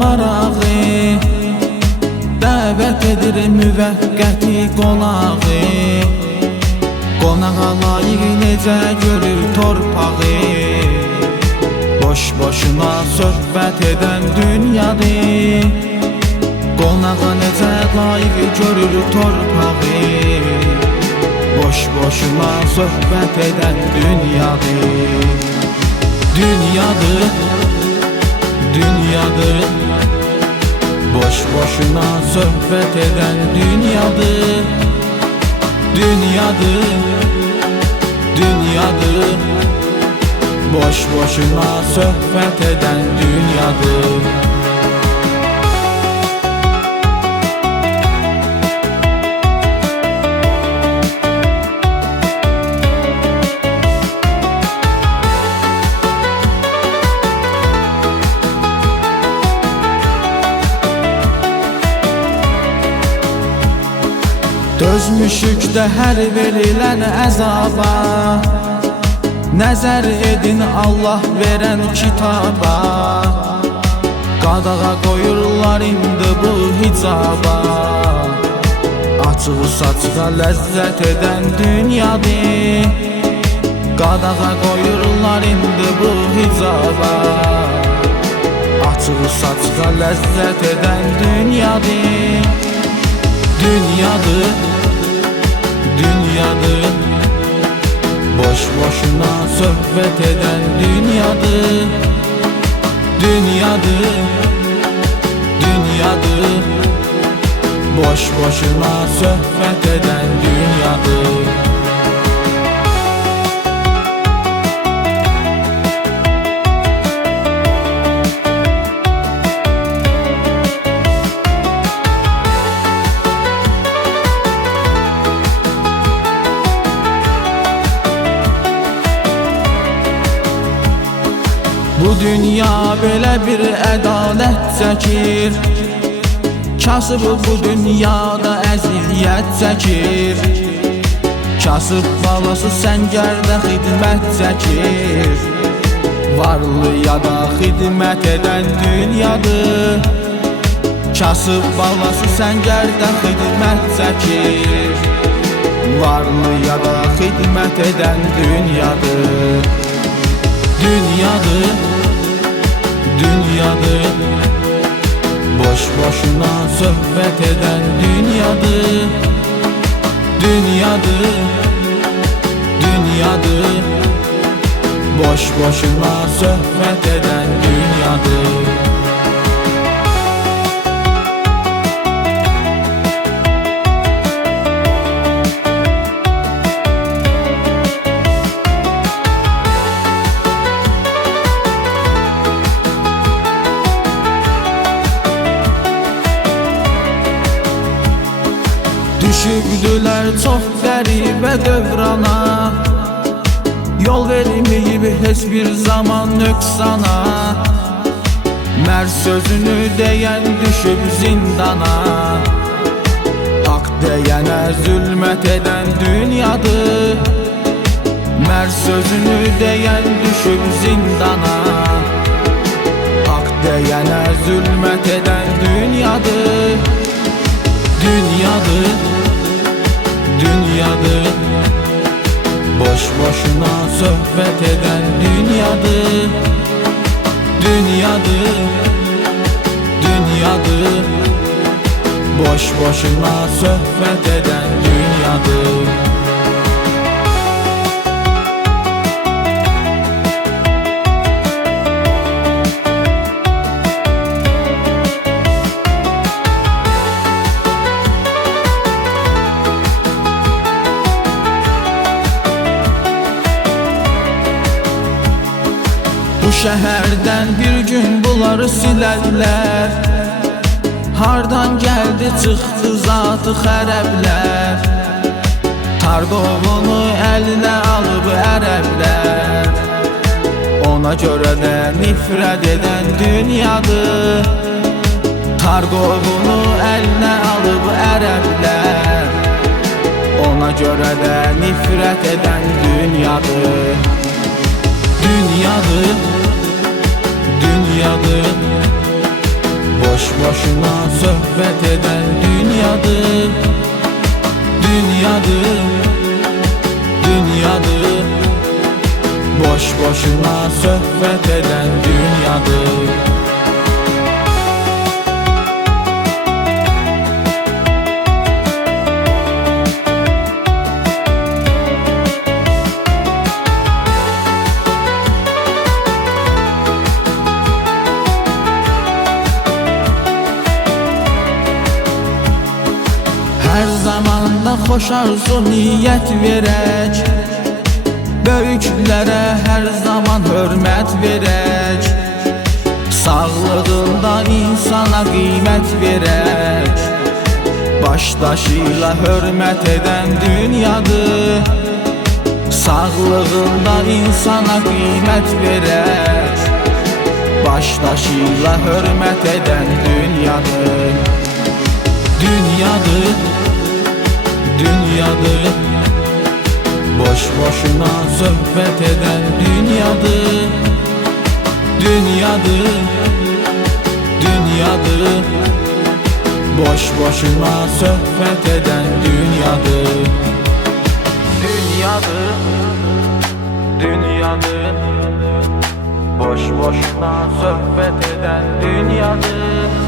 marağı, dəvət edir müvəqqəti qonağı. Qonağa layiq necə görür torpağı, boş-boşuna söhbət edən dünyadır. Qonağa necə layiq görür torpağı, boş-boşuna söhbət edən dünyadır. Dünyadır, dünyadır, boş-boşuna söhbət edən dünyadır. Dünyadır, dünyadır, boş-boşuna söhbət edən dünyadır. Dözmüşük də hər verilən əzaba, nəzər edin Allah verən kitaba. Qadağa qoyurlar indi bu hicaba, açıq saçqa ləzzət edən dünyadır. Qadağa qoyurlar indi bu hicaba, açıq saçqa ləzzət edən dünyadır. Dünyadır, dünyadır, boş-boşuna söhbət edən dünyadır. Dünyadır, dünyadır, boş-boşuna söhbət edən dünyadır. Bu dünya belə bir ədalət çəkir, kasıb bu dünyada əziyyət çəkir. Kasıb balası səngərdə xidmət çəkir, varlıya da xidmət edən dünyadır. Kasıb balası səngərdə xidmət çəkir, varlıya da xidmət edən dünyadır. Dünyadır, dünyadır, boş-boşuna söhbət edən dünyadır. Dünyadır, dünyadır, boş-boşuna söhbət edən dünyadır. Düşübdülər çox qəribə dövrana, yol verməyib heç bir zaman nöqsana. Mərd sözünü deyən düşüb zindana, haqq deyənə zülmət edən dünyadır. Mərd sözünü deyən düşüb zindana, haqq deyənə zülmət edən dünyadır. Dünyadır, dünyadır, boş-boşuna söhbət edən dünyadır. Dünyadır, dünyadır, boş-boşuna söhbət edən dünyadır. Bu şəhərdən bir gün bunları silərlər, hardan gəldi çıxdı zatı xərəblər. Tarqovunu əlinə alıb ərəblər, ona görə də nifrət edən dünyadır. Tarqovunu əlinə alıb ərəblər, ona görə də nifrət edən dünyadır. Dünyadır, dünyadır, boş boşuna söhbət edən dünyadır. Dünyadır, dünyadır, boş boşuna söhbət edən dünyadır. Hər zamanda xoş arzu niyyət verək, böyüklərə hər zaman hörmət verək, sağlığında insana qiymət verək, başdaşıyla hörmət edən dünyadır. Sağlığında insana qiymət verək, başdaşıyla hörmət edən dünyadır. Dünyadır, dünyadır, boş boşuna söhbət edən dünyadır. Dünyadır, dünyadır, boş boşuna söhbət edən dünyadır. Dünyadır, dünyadır, boş boşuna söhbət edən dünyadır.